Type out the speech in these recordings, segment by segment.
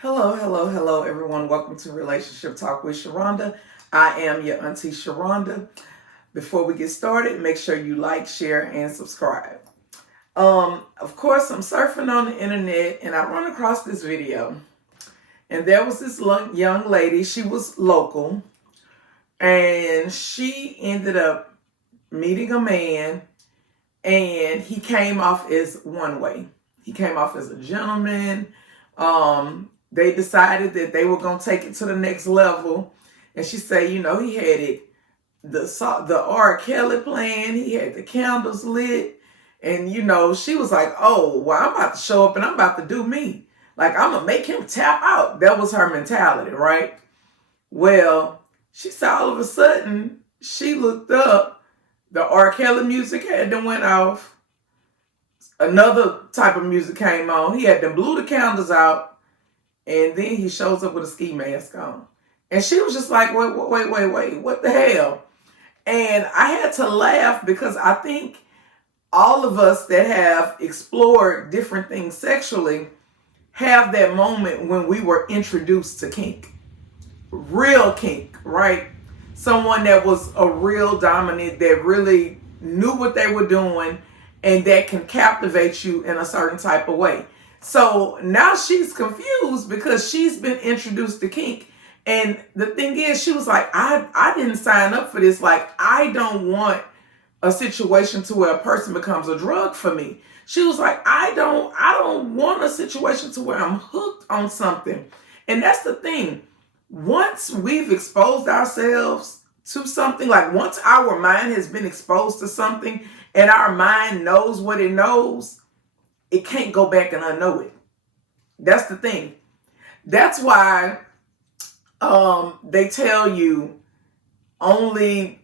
Hello, everyone. Welcome to Relationship Talk with Sharonda. I am your Auntie Sharonda. Before we get started, make sure you like, share, and subscribe. Of course, I'm surfing on the internet and I run across this video. And there was this young lady, she was local, and she ended up meeting a man, and he came off as one way. He came off as a gentleman. They decided that they were going to take it to the next level. And she said, he had the R. Kelly playing, he had the candles lit. And, she was like, oh, well, I'm about to show up and I'm about to do me. Like, I'm going to make him tap out. That was her mentality, right? Well, she said all of a sudden, she looked up, the R. Kelly music had to went off. Another type of music came on. He had to blew the candles out. And then he shows up with a ski mask on. And she was just like, wait, what the hell? And I had to laugh because I think all of us that have explored different things sexually have that moment when we were introduced to kink. Real kink, right? Someone that was a real dominant, that really knew what they were doing and that can captivate you in a certain type of way. So now she's confused because she's been introduced to kink. And the thing is, she was like, I didn't sign up for this. Like, I don't want a situation to where a person becomes a drug for me. She was like, I don't want a situation to where I'm hooked on something. And that's the thing. Once we've exposed ourselves to something, like once our mind has been exposed to something and our mind knows what it knows, it can't go back and unknow it. That's the thing. That's why they tell you only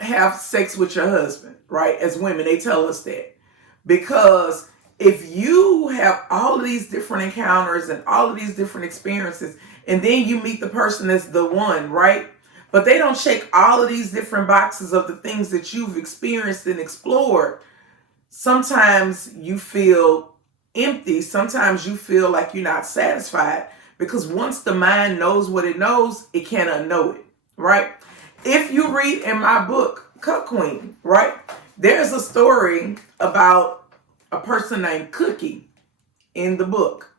have sex with your husband, right? As women, they tell us that. Because if you have all of these different encounters and all of these different experiences, and then you meet the person that's the one, right? But they don't check all of these different boxes of the things that you've experienced and explored. Sometimes you feel empty. Sometimes you feel like you're not satisfied because once the mind knows what it knows, it can't unknow it, right? If you read in my book, Cut Queen, right? There's a story about a person named Cookie in the book.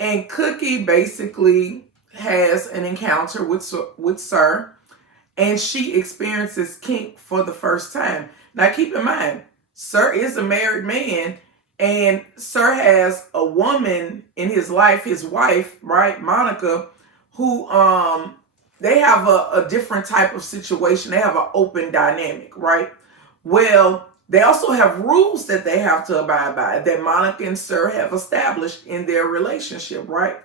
And Cookie basically has an encounter with Sir, and she experiences kink for the first time. Now keep in mind, Sir is a married man, and Sir has a woman in his life, his wife, right, Monica, who they have a different type of situation. They have an open dynamic, right? Well, they also have rules that they have to abide by that Monica and Sir have established in their relationship, right?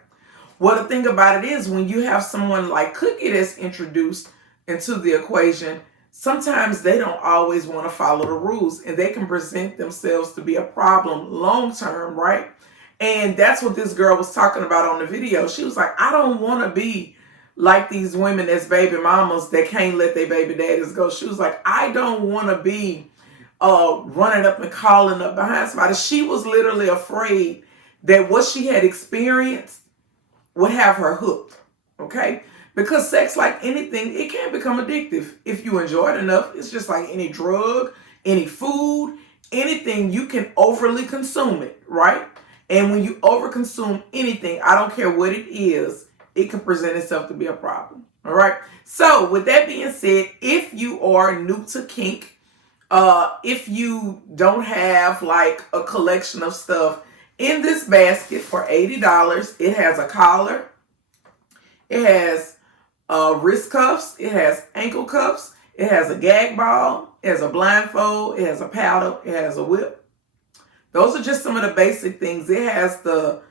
Well, the thing about it is when you have someone like Cookie that's introduced into the equation, sometimes they don't always want to follow the rules and they can present themselves to be a problem long term, right? And that's what this girl was talking about on the video. She was like, I don't want to be like these women as baby mamas that can't let their baby daddies go. She was like, I don't want to be running up and calling up behind somebody. She was literally afraid that what she had experienced would have her hooked, okay? Because sex, like anything, it can become addictive if you enjoy it enough. It's just like any drug, any food, anything, you can overly consume it, right? And when you overconsume anything, I don't care what it is, it can present itself to be a problem, all right? So with that being said, if you are new to kink, if you don't have like a collection of stuff, in this basket for $80, it has a collar, it has wrist cuffs, it has ankle cuffs, it has a gag ball, it has a blindfold, it has a paddle, it has a whip. Those are just some of the basic things. It has the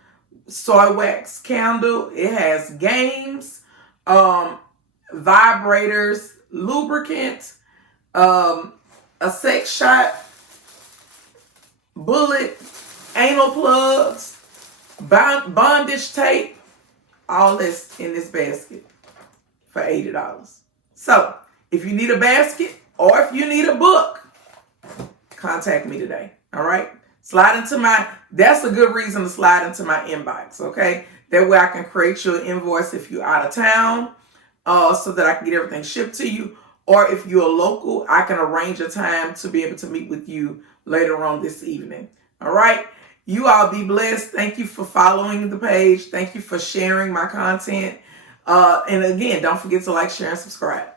soy wax candle, it has games, vibrators, lubricant, a sex shot, bullet, anal plugs, bondage tape, all this in this basket for $80. So if you need a basket or if you need a book, contact me today. All right. Slide into that's a good reason to slide into my inbox. Okay. That way I can create your invoice if you're out of town, so that I can get everything shipped to you. Or if you're local, I can arrange a time to be able to meet with you later on this evening. All right. You all be blessed. Thank you for following the page. Thank you for sharing my content. And again, don't forget to like, share, and subscribe.